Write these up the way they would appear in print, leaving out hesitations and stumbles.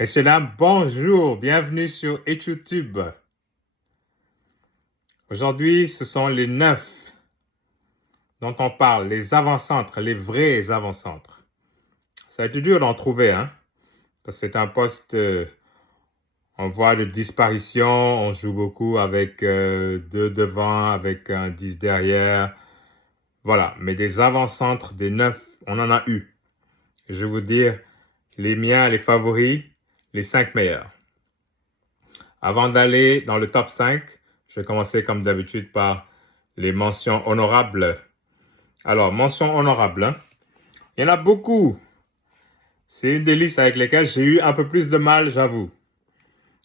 Messieurs, dames, bonjour, bienvenue sur YouTube. Aujourd'hui, ce sont les 9 dont on parle, les avant-centres, les vrais avant-centres. Ça a été dur d'en trouver, hein, parce que c'est un poste en voie de disparition. On joue beaucoup avec 2 devant, avec un 10 derrière. Voilà, mais des avant-centres, des 9, on en a eu. Je vais vous dire les miens, les favoris, les 5 meilleurs. Avant d'aller dans le top 5, je vais commencer comme d'habitude par les mentions honorables. Alors, mentions honorables, hein. Il y en a beaucoup. C'est une des listes avec lesquelles j'ai eu un peu plus de mal, j'avoue.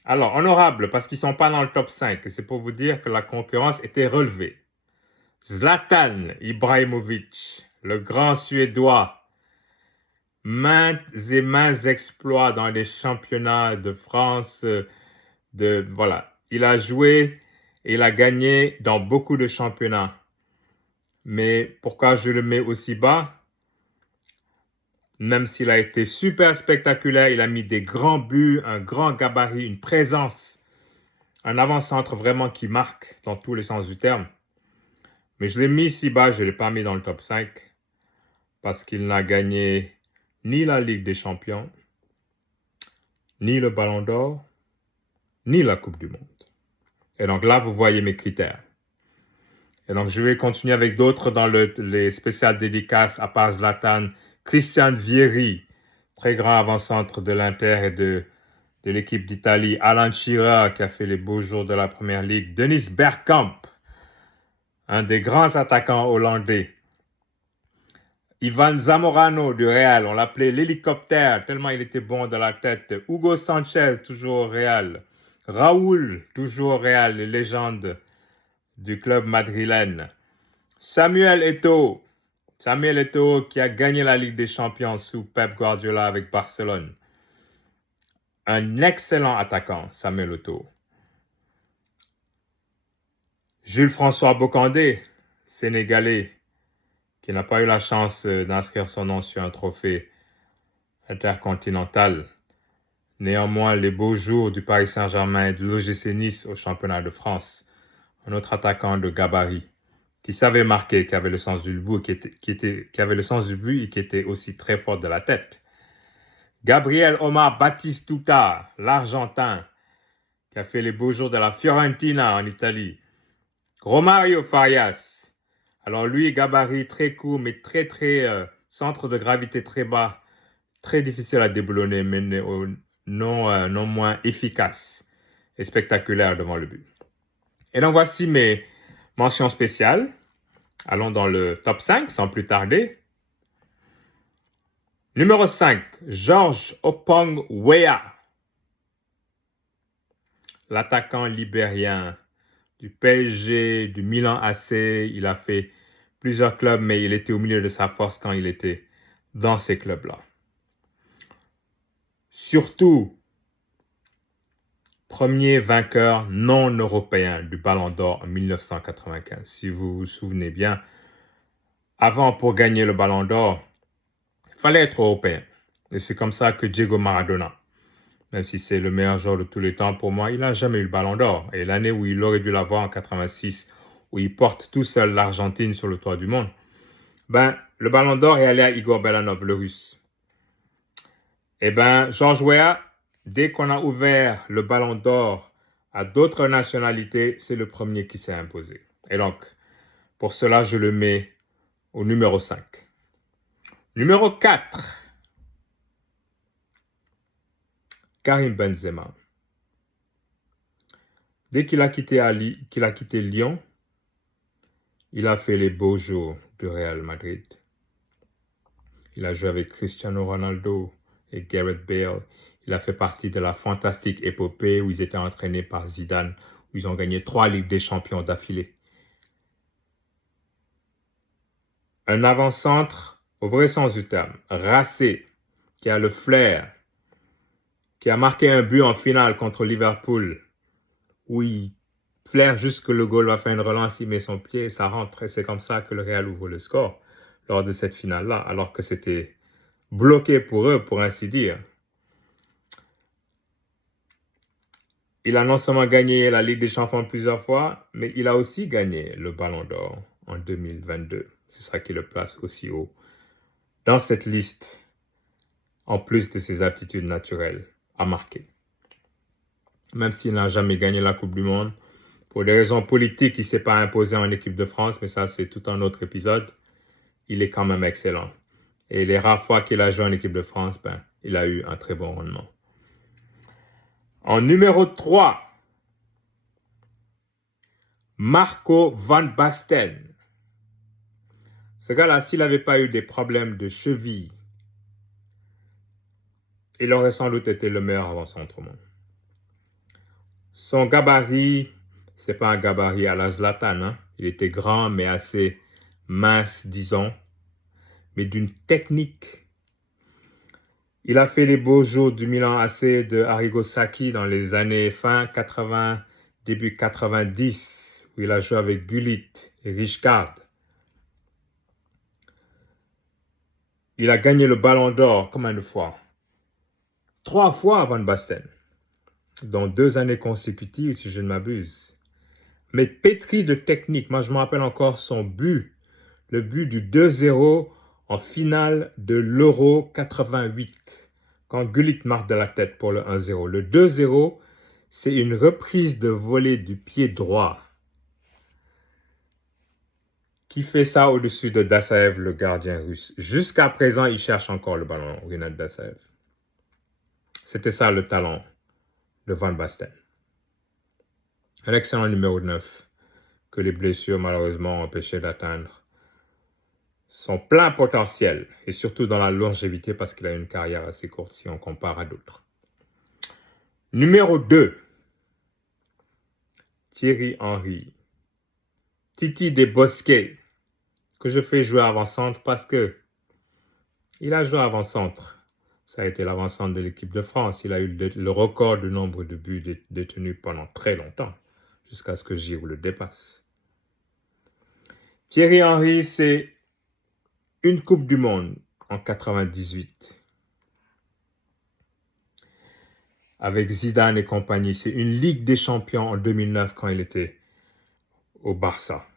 Alors, honorables, parce qu'ils ne sont pas dans le top 5. C'est pour vous dire que la concurrence était relevée. Zlatan Ibrahimovic, le grand Suédois. Maintes et maints exploits dans les championnats de France, voilà. Il a joué et il a gagné dans beaucoup de championnats. Mais pourquoi je le mets aussi bas? Même s'il a été super spectaculaire, il a mis des grands buts, un grand gabarit, une présence, un avant-centre vraiment qui marque dans tous les sens du terme. Mais je l'ai mis si bas, je ne l'ai pas mis dans le top 5 parce qu'il n'a gagné ni la Ligue des Champions, ni le Ballon d'Or, ni la Coupe du Monde. Et donc là, vous voyez mes critères. Et donc, je vais continuer avec d'autres dans les spéciales dédicaces à part Zlatan. Christian Vieri, très grand avant-centre de l'Inter et de l'équipe d'Italie. Alan Shearer, qui a fait les beaux jours de la Première Ligue. Dennis Bergkamp, un des grands attaquants hollandais. Ivan Zamorano du Real, on l'appelait l'hélicoptère, tellement il était bon de la tête. Hugo Sanchez, toujours au Real. Raoul, toujours au Real, les légendes du club madrilène. Samuel Eto'o qui a gagné la Ligue des Champions sous Pep Guardiola avec Barcelone. Un excellent attaquant, Samuel Eto'o. Jules-François Bocandé, Sénégalais, qui n'a pas eu la chance d'inscrire son nom sur un trophée intercontinental. Néanmoins, les beaux jours du Paris Saint-Germain et de l'OGC Nice au championnat de France. Un autre attaquant de gabarit, qui savait marquer, qui avait le sens du but, qui avait le sens du but et qui était aussi très fort de la tête. Gabriel Omar Batistuta, l'Argentin, qui a fait les beaux jours de la Fiorentina en Italie. Romario Farias, alors lui, gabarit très court, mais très centre de gravité très bas, très difficile à déboulonner, mais non moins efficace et spectaculaire devant le but. Et donc voici mes mentions spéciales. Allons dans le top 5 sans plus tarder. Numéro 5, George Opong Weah, l'attaquant libérien du PSG, du Milan AC. Il a fait plusieurs clubs, mais il était au milieu de sa force quand il était dans ces clubs-là. Surtout, premier vainqueur non européen du Ballon d'Or en 1995. Si vous vous souvenez bien, avant, pour gagner le Ballon d'Or, il fallait être européen. Et c'est comme ça que Diego Maradona, même si c'est le meilleur joueur de tous les temps pour moi, il n'a jamais eu le Ballon d'Or. Et l'année où il aurait dû l'avoir en 86, où il porte tout seul l'Argentine sur le toit du monde, le Ballon d'Or est allé à Igor Belanov, le Russe. George Weah, dès qu'on a ouvert le Ballon d'Or à d'autres nationalités, c'est le premier qui s'est imposé. Et donc, pour cela, je le mets au numéro 5. Numéro 4, Karim Benzema. Dès qu'il a quitté Lyon, il a fait les beaux jours du Real Madrid. Il a joué avec Cristiano Ronaldo et Gareth Bale. Il a fait partie de la fantastique épopée où ils étaient entraînés par Zidane, où ils ont gagné 3 Ligues des Champions d'affilée. Un avant-centre, au vrai sens du terme, racé, qui a le flair, qui a marqué un but en finale contre Liverpool, où il flaire juste que le goal va faire une relance, il met son pied, ça rentre. Et c'est comme ça que le Real ouvre le score lors de cette finale-là, alors que c'était bloqué pour eux, pour ainsi dire. il a non seulement gagné la Ligue des Champions plusieurs fois, mais il a aussi gagné le Ballon d'Or en 2022. C'est ça qui le place aussi haut dans cette liste, en plus de ses aptitudes naturelles à marquer. Même s'il n'a jamais gagné la Coupe du Monde, pour des raisons politiques, il ne s'est pas imposé en équipe de France, mais ça, c'est tout un autre épisode. Il est quand même excellent. Et les rares fois qu'il a joué en équipe de France, il a eu un très bon rendement. En numéro 3, Marco van Basten. Ce gars-là, s'il n'avait pas eu des problèmes de cheville, il aurait sans doute été le meilleur avant-centre au monde. Son gabarit, c'est pas un gabarit à la Zlatan, hein? Il était grand mais assez mince, disons, mais d'une technique. Il a fait les beaux jours du Milan AC de Arrigo Sacchi dans les années fin 80, début 90, où il a joué avec Gullit et Rijkaard. Il a gagné le Ballon d'Or combien de fois? 3 fois Van Basten, dans 2 années consécutives, si je ne m'abuse. Mais pétri de technique. Moi, je me rappelle encore son but, le but du 2-0 en finale de l'Euro 88, quand Gullit marque de la tête pour le 1-0. Le 2-0, c'est une reprise de volée du pied droit qui fait ça au-dessus de Dassaev, le gardien russe. Jusqu'à présent, il cherche encore le ballon, Rinat Dassaev. C'était ça le talent de Van Basten. Un excellent numéro 9 que les blessures malheureusement ont empêché d'atteindre son plein potentiel et surtout dans la longévité parce qu'il a une carrière assez courte si on compare à d'autres. Numéro 2, Thierry Henry. Titi des Bosquets, que je fais jouer avant-centre parce que il a joué avant-centre. Ça a été l'avant-centre de l'équipe de France. Il a eu le record du nombre de buts détenus pendant très longtemps, jusqu'à ce que Giroud le dépasse. Thierry Henry, c'est une Coupe du Monde en 98. Avec Zidane et compagnie. C'est une Ligue des Champions en 2009 quand il était au Barça.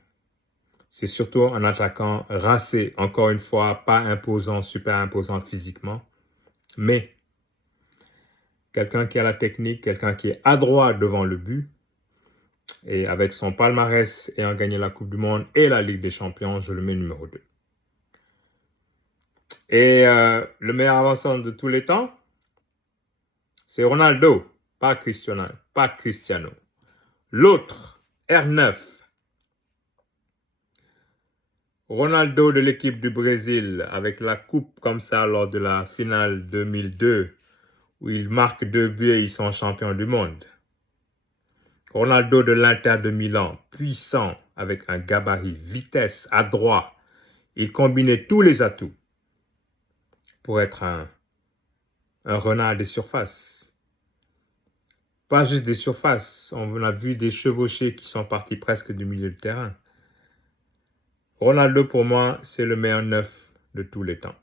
C'est surtout un attaquant racé, encore une fois, pas imposant, super imposant physiquement, mais quelqu'un qui a la technique, quelqu'un qui est adroit devant le but. Et avec son palmarès ayant gagné la Coupe du Monde et la Ligue des Champions, je le mets numéro 2. Et le meilleur avant-centre de tous les temps, c'est Ronaldo, pas Cristiano. L'autre, R9. Ronaldo de l'équipe du Brésil, avec la coupe comme ça lors de la finale 2002, où il marque 2 buts et ils sont champions du monde. Ronaldo de l'Inter de Milan, puissant, avec un gabarit, vitesse, adroit. Il combinait tous les atouts pour être un renard des surfaces. Pas juste des surfaces, on a vu des chevauchés qui sont partis presque du milieu de terrain. Ronaldo, pour moi, c'est le meilleur 9 de tous les temps.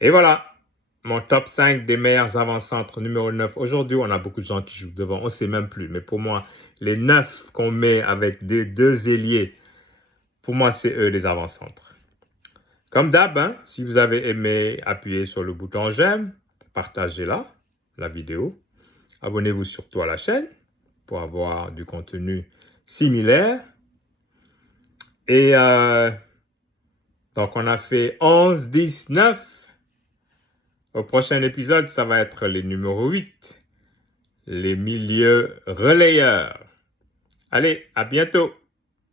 Et voilà, mon top 5 des meilleurs avant-centres numéro 9. Aujourd'hui, on a beaucoup de gens qui jouent devant, on ne sait même plus. Mais pour moi, les 9 qu'on met avec des 2 ailiers, pour moi, c'est eux les avant-centres. Comme d'hab, hein, si vous avez aimé, appuyez sur le bouton j'aime, partagez-la, la vidéo. Abonnez-vous surtout à la chaîne pour avoir du contenu similaire. Et donc, on a fait 11, 10, 9. Au prochain épisode, ça va être les numéros 8, les milieux relayeurs. Allez, à bientôt!